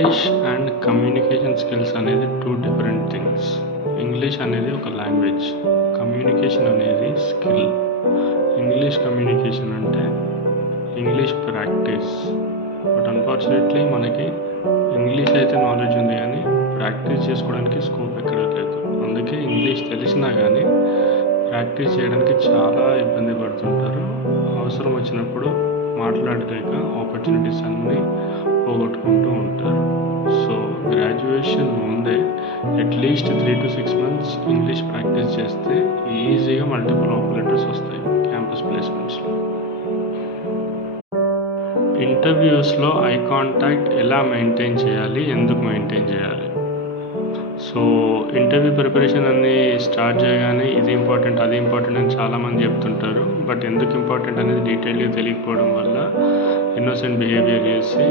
English and communication skills అనేది two different things. English అనేది ఒక లాంగ్వేజ్, కమ్యూనికేషన్ అనేది స్కిల్. ఇంగ్లీష్ కమ్యూనికేషన్ అంటే ఇంగ్లీష్ ప్రాక్టీస్. బట్ అన్ఫార్చునేట్లీ మనకి ఇంగ్లీష్ అయితే నాలెడ్జ్ ఉంది కానీ ప్రాక్టీస్ చేసుకోవడానికి స్కోప్ ఎక్కడ లేదు. అందుకే ఇంగ్లీష్ తెలిసినా కానీ ప్రాక్టీస్ చేయడానికి చాలా ఇబ్బంది పడుతుంటారు. అవసరం వచ్చినప్పుడు మాట్లాడలేక ఆపర్చునిటీస్ అన్నీ పోగొట్టుకుంటూ ఉంటారు. సో గ్రాడ్యుయేషన్ ముందే at least 3 to 6 months English practice చేస్తే ఈజీగా మల్టిపుల్ ఆఫర్ లెటర్స్ వస్తాయి క్యాంపస్ ప్లేస్మెంట్స్లో. ఇంటర్వ్యూస్లో ఐ కాంటాక్ట్ ఎలా మెయింటైన్ చేయాలి, ఎందుకు మెయింటైన్ చేయాలి? సో ఇంటర్వ్యూ ప్రిపరేషన్ అన్నీ స్టార్ట్ చేయగానే ఇది ఇంపార్టెంట్ అది ఇంపార్టెంట్ అని చాలామంది చెప్తుంటారు. బట్ ఎందుకు ఇంపార్టెంట్ అనేది డీటెయిల్గా తెలియకపోవడం వల్ల ఇన్నోసెంట్ బిహేవియర్ చేసి